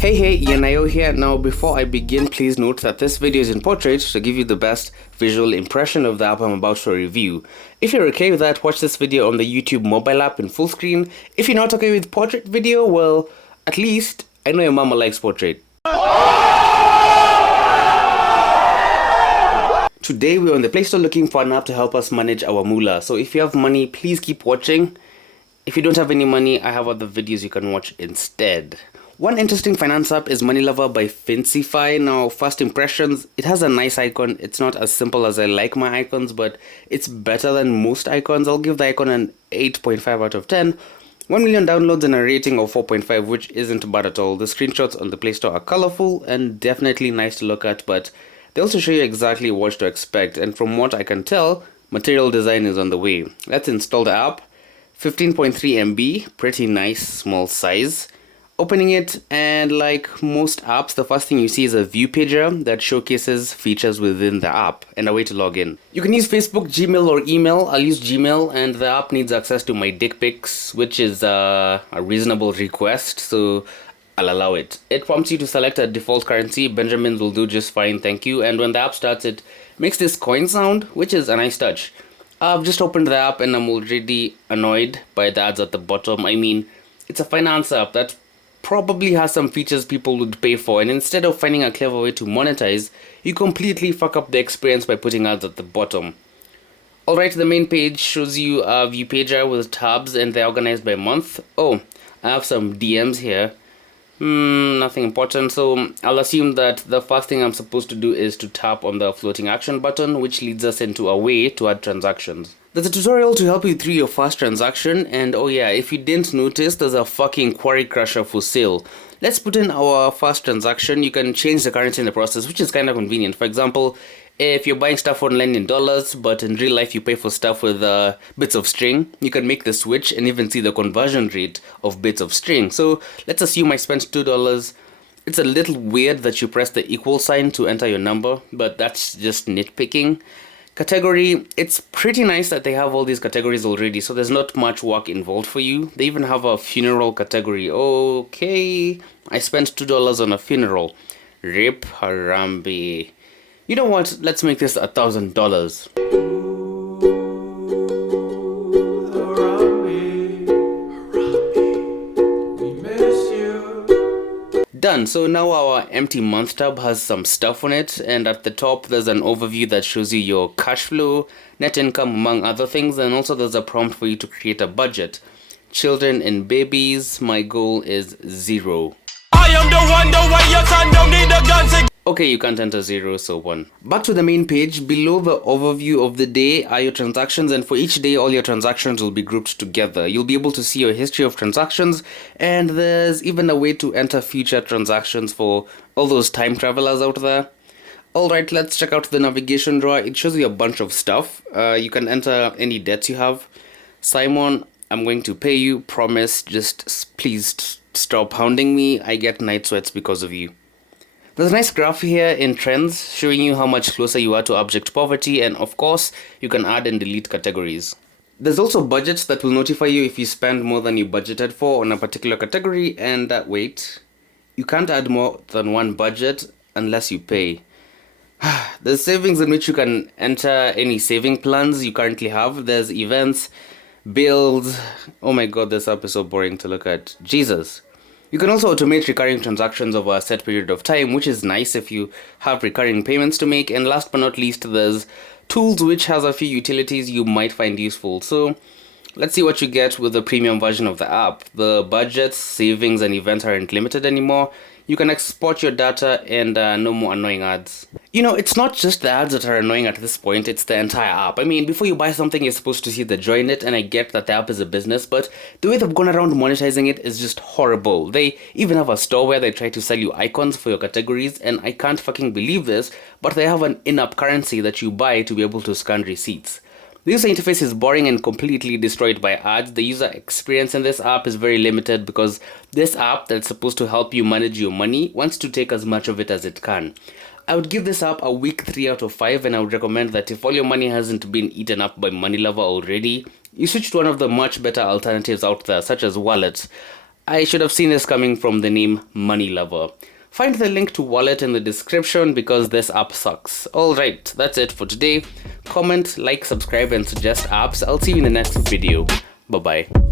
Hey, Yanayo here. Now, before I begin, please note that this video is in portrait to give you the best visual impression of the app I'm about to review. If you're okay with that, watch this video on the YouTube mobile app in full screen. If you're not okay with portrait video, well, at least I know your mama likes portrait. Today, we're on the Play Store looking for an app to help us manage our moolah. So if you have money, please keep watching. If you don't have any money, I have other videos you can watch instead. One interesting finance app is Money Lover by Fincify. Now, first impressions, it has a nice icon. It's not as simple as I like my icons, but it's better than most icons. I'll give the icon an 8.5 out of 10. 1 million downloads and a rating of 4.5, which isn't bad at all. The screenshots on the Play Store are colorful and definitely nice to look at, but they also show you exactly what to expect. And from what I can tell, material design is on the way. Let's install the app. 15.3 MB, pretty nice small size. Opening it, and like most apps, the first thing you see is a view pager that showcases features within the app and a way to log in. You can use Facebook, Gmail, or email. I'll use Gmail, and the app needs access to my dick pics, which is a reasonable request, so I'll allow it. It prompts you to select a default currency. Benjamins will do just fine, thank you. And when the app starts, it makes this coin sound, which is a nice touch. I've just opened the app and I'm already annoyed by the ads at the bottom. I mean, it's a finance app that probably has some features people would pay for, and instead of finding a clever way to monetize, you completely fuck up the experience by putting ads at the bottom. Alright, the main page shows you a view pager with tabs and they're organized by month. Oh, I have some DMs here. Nothing important, so I'll assume that the first thing I'm supposed to do is to tap on the floating action button, which leads us into a way to add transactions. There's a tutorial to help you through your first transaction, and oh yeah, if you didn't notice, there's a fucking Quarry Crusher for sale. Let's put in our first transaction. You can change the currency in the process, which is kind of convenient. For example, if you're buying stuff online in dollars, but in real life you pay for stuff with bits of string, you can make the switch and even see the conversion rate of bits of string. So let's assume I spent $2. It's a little weird that you press the equal sign to enter your number, but that's just nitpicking. Category, it's pretty nice that they have all these categories already, so there's not much work involved for you. They even have a funeral category. Okay, I spent $2 on a funeral. Rip Harambe. You know what? Let's make this $1,000. Done. So now our empty month tab has some stuff on it, and at the top there's an overview that shows you your cash flow, net income, among other things, and also there's a prompt for you to create a budget. Children and babies, my goal is 0. I am the one, your son don't need a gun. Okay, you can't enter 0, so 1. Back to the main page. Below the overview of the day are your transactions, and for each day all your transactions will be grouped together. You'll be able to see your history of transactions, and there's even a way to enter future transactions for all those time travelers out there. Alright, let's check out the navigation drawer. It shows you a bunch of stuff. You can enter any debts you have. Simon, I'm going to pay you. Promise, just please stop hounding me. I get night sweats because of you. There's a nice graph here in trends showing you how much closer you are to abject poverty, and of course you can add and delete categories. There's also budgets that will notify you if you spend more than you budgeted for on a particular category, and wait, you can't add more than one budget unless you pay. There's savings in which you can enter any saving plans you currently have. There's events, bills. Oh my god, this app is so boring to look at. Jesus. You can also automate recurring transactions over a set period of time, which is nice if you have recurring payments to make. And last but not least, there's tools, which has a few utilities you might find useful. So let's see what you get with the premium version of the app. The budgets, savings, and events aren't limited anymore. You can export your data and no more annoying ads. You know, it's not just the ads that are annoying at this point, it's the entire app. I mean, before you buy something, you're supposed to see the joy in it, and I get that the app is a business, but the way they've gone around monetizing it is just horrible. They even have a store where they try to sell you icons for your categories, and I can't fucking believe this, but they have an in-app currency that you buy to be able to scan receipts. The user interface is boring and completely destroyed by ads. The user experience in this app is very limited because this app that's supposed to help you manage your money wants to take as much of it as it can. I would give this app a weak 3 out of 5, and I would recommend that if all your money hasn't been eaten up by Money Lover already, you switch to one of the much better alternatives out there, such as wallets. I should have seen this coming from the name Money Lover. Find the link to wallet in the description because this app sucks. Alright, that's it for today. Comment, like, subscribe and suggest apps. I'll see you in the next video. Bye bye.